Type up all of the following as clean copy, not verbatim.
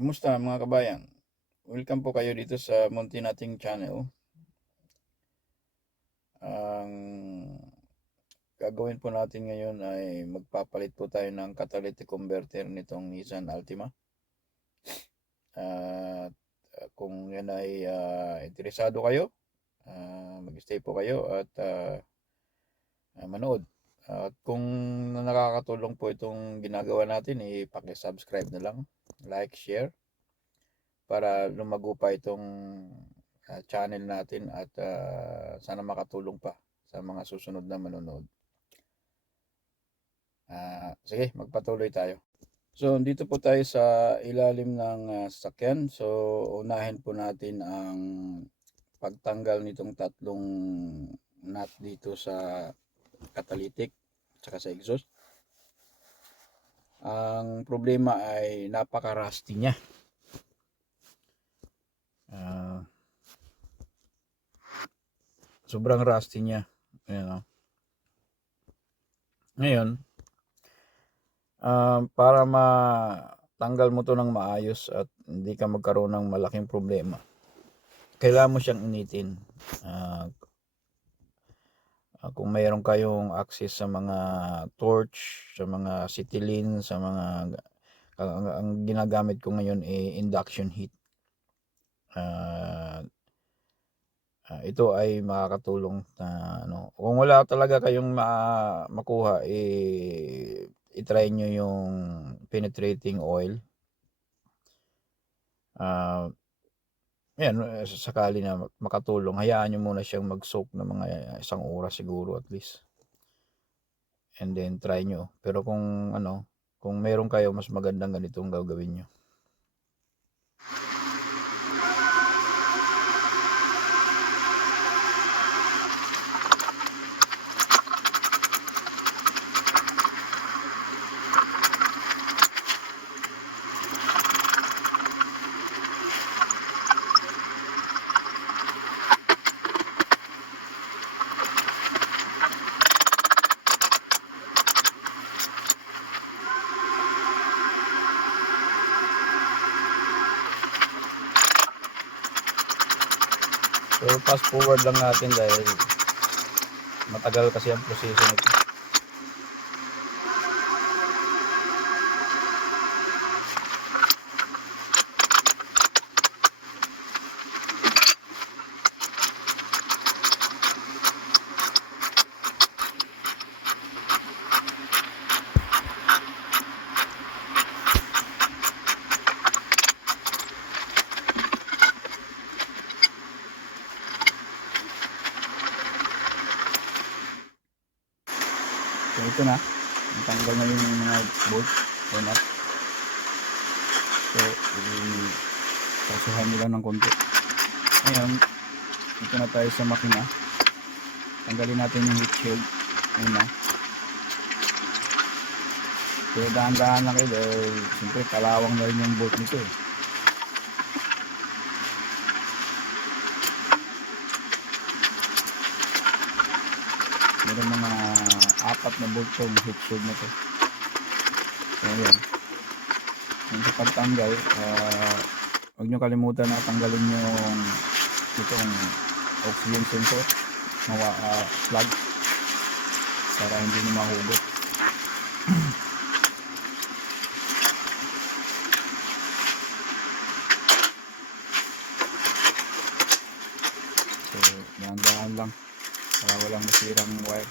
Kumusta mga kabayan? Welcome po kayo dito sa munti nating channel. Ang gagawin po natin ngayon ay magpapalit po tayo ng catalytic converter nitong Nissan Altima. At kung yan ay interesado kayo, mag-stay po kayo at manood. At kung nakakatulong po itong ginagawa natin, i-subscribe na lang, like, share, para lumago pa itong channel natin at sana makatulong pa sa mga susunod na manonood. Sige, magpatuloy tayo. So, dito po tayo sa ilalim ng sasakyan. So, unahin po natin ang pagtanggal nitong tatlong nut dito sa catalytic at sa exhaust. Ang problema ay napaka-rusty niya. Sobrang rusty niya. Ayan, ngayon, para matanggal mo to ng maayos at hindi ka magkaroon ng malaking problema, kailangan mo siyang initin. Kung mayroon kayong access sa mga torch, sa mga acetylene, sa mga ang ginagamit ko ngayon ay induction heat. Ito ay makakatulong na kung wala talaga kayong makuha, i-try nyo yung penetrating oil. Yan, sakali na makatulong, hayaan nyo muna siyang mag-soak ng mga 1 oras siguro at least, and then try nyo. Pero kung meron kayo, mas magandang ganitong gagawin nyo. So, fast forward lang natin dahil matagal kasi ang proseso nito. So, ito na. Natanggal na yung mga bolt. Yan up. So, kasuhan nila ng konti. Ngayon, ito na tayo sa makina. Tanggalin natin yung heat shield. Ayan na. So, dahan-dahan lang kayo dahil siyempre kalawang na rin yung bolt nito eh. Meron mga 4 na bolt yung heat shield na to. So, ayan. Yung sa pagtanggal, huwag nyo kalimutan na tanggalin yung itong oxygen sensor, plug, para hindi nyo mahugot. So, dahan-dahan lang para walang masirang wire.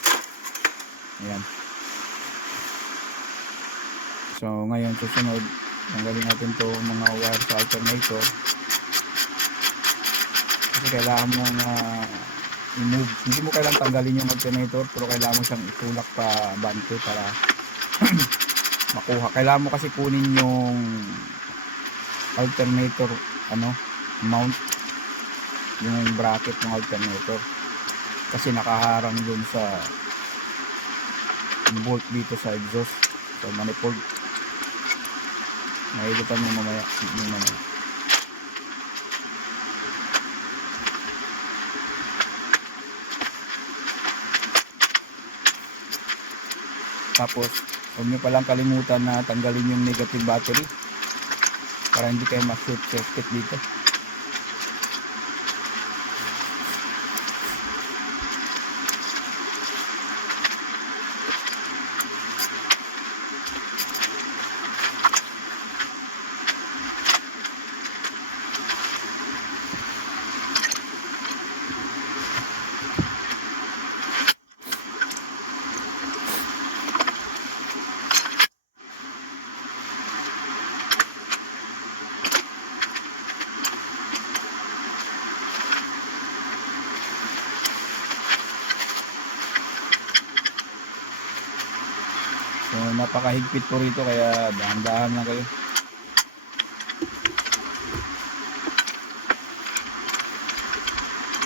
Ayan. So, ngayon susunod, tanggalin natin to mga wire sa alternator. Kasi kailangan mo na i-move. Hindi mo kailangan tanggalin yung alternator, pero kailangan mo siyang itulak pa bante para makuha. Kailangan mo kasi kunin yung alternator mount, yung bracket ng alternator, kasi nakaharang dun sa bolt dito sa exhaust, sa manifold. Makikita mo mamaya. Tapos huwag nyo palang kalimutan na tanggalin yung negative battery para hindi kayo ma-shoot circuit dito. So napakahigpit po rito, kaya dahan-dahan lang kayo.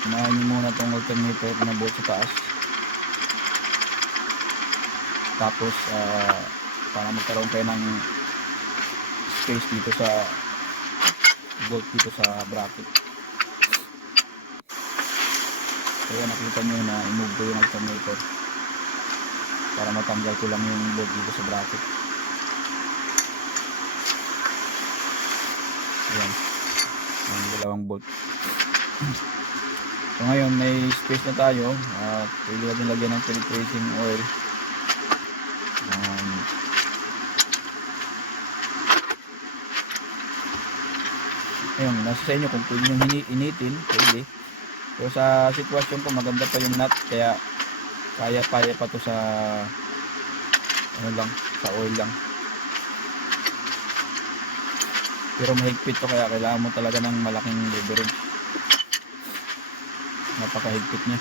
Unahin nyo muna itong alternator na bolt sa taas. Tapos para magkaroon kayo ng space dito sa bolt dito sa bracket. Kaya nakita nyo na i-move ko yung alternator para matanggal ko lang yung bolt dito sa bracket. Ayan, yung dalawang bolt. So ngayon may space na tayo at pwede natin lagyan ng filtration oil. Ayun, nasa sa inyo kung pwede nyo initin, pwede. So sa sitwasyon ko maganda pa yung nut, kaya kaya pa to sa ano lang, sa oil lang. Pero mahigpit to, kaya kailangan mo talaga ng malaking leverage. Napakahigpit niya.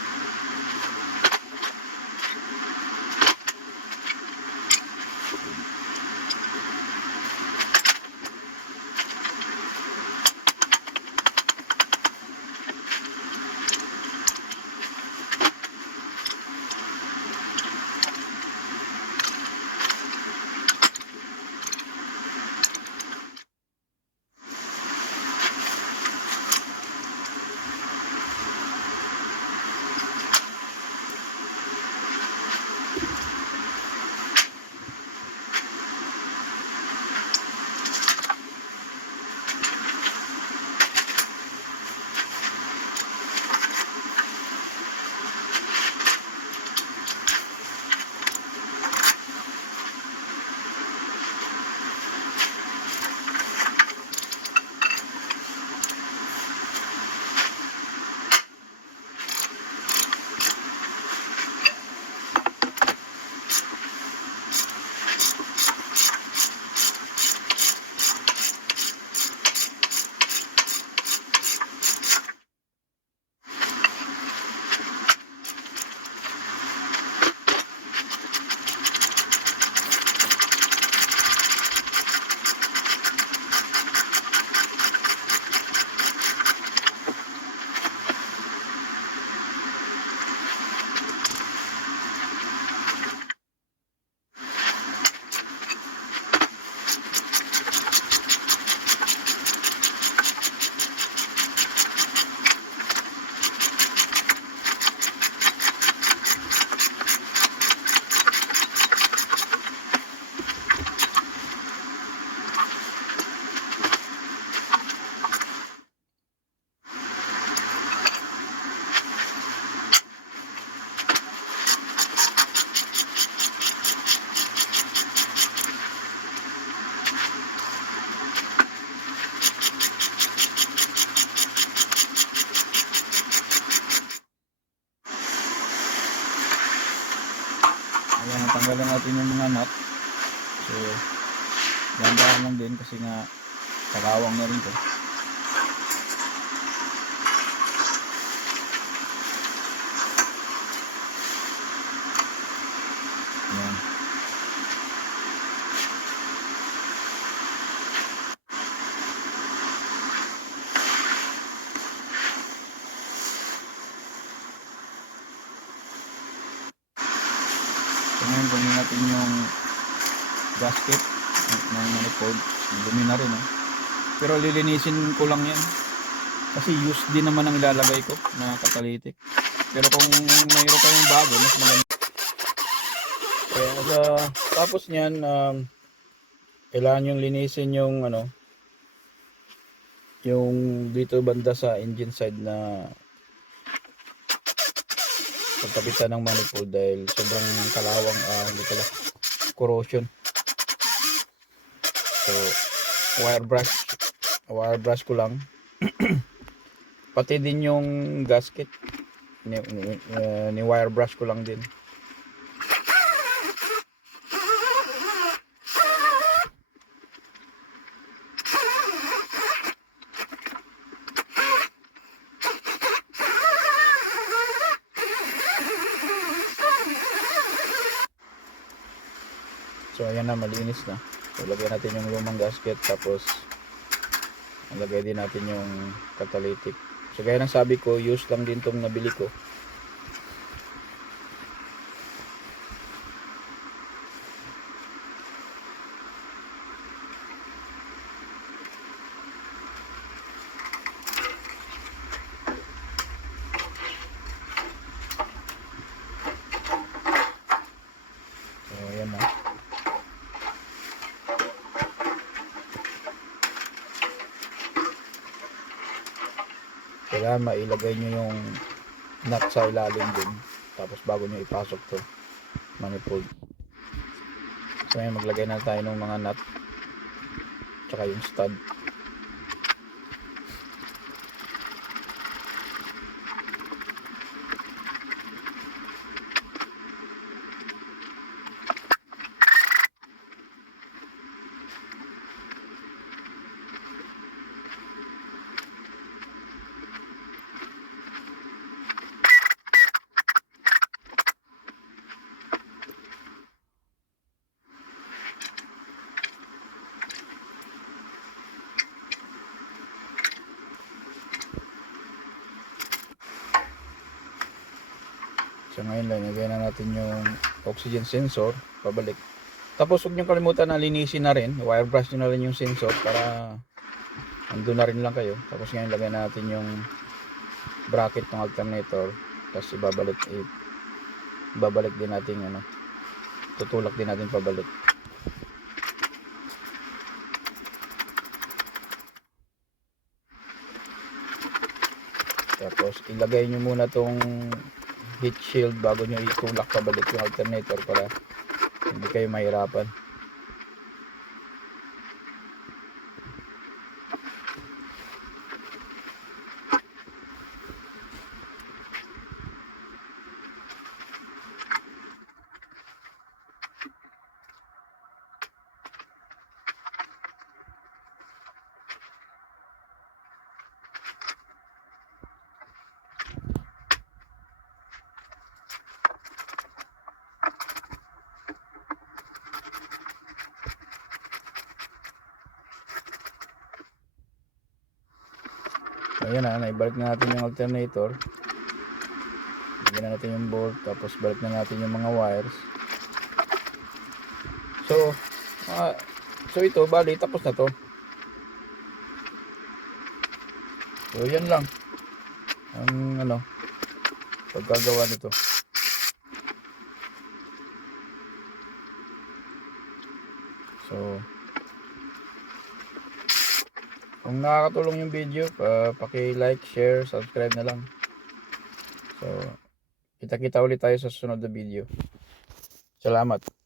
Ayan, natanggalan natin yung mga nut. So dahan-dahan lang din kasi nga kakawang na rin to. Ayan. So ngayon kunin natin yung gasket ng manifold. Dumi na rin, oh. Pero lilinisin ko lang yan kasi used din naman ang ilalagay ko na catalytic. Pero kung mayroon kayong bago, mas maganda. Kaya tapos niyan, kailangan yung linisin yung ano, yung dito banda sa engine side na pagkapitan ng manifold dahil sobrang kalawang hindi pala corrosion. So wire brush ko lang. Pati din yung gasket ni wire brush ko lang din. So ayan na, malinis na. So lagyan natin yung lumang gasket, tapos lagay din natin yung catalytic. So gaya ng sabi ko, use lang din tong nabili ko. So ayan na. Kailangan mailagay nyo yung nut sa ilalim din, tapos bago nyo ipasok to manifold. So ngayon maglagay na tayo ng mga nut tsaka yung stud. So ngayon lang, lagyan na natin yung oxygen sensor, pabalik. Tapos huwag nyo kalimutan na linisin na rin, wire brush nyo na rin yung sensor para andun na rin lang kayo. Tapos ngayon lagyan natin yung bracket ng alternator, tapos ibabalik din natin tutulak din natin pabalik. Tapos ilagay nyo muna tong heat shield bago nyo itulak pabalik yung alternator para hindi kayo mahirapan. Ayan na, naibalik na natin yung alternator. Lagyan na natin yung bolt, tapos balik na natin yung mga wires. So ito, bali, tapos na to. So yan lang ang pagkagawa nito. So kung nakakatulong yung video, paki-like, share, subscribe na lang. So kita-kita ulit tayo sa susunod na video. Salamat.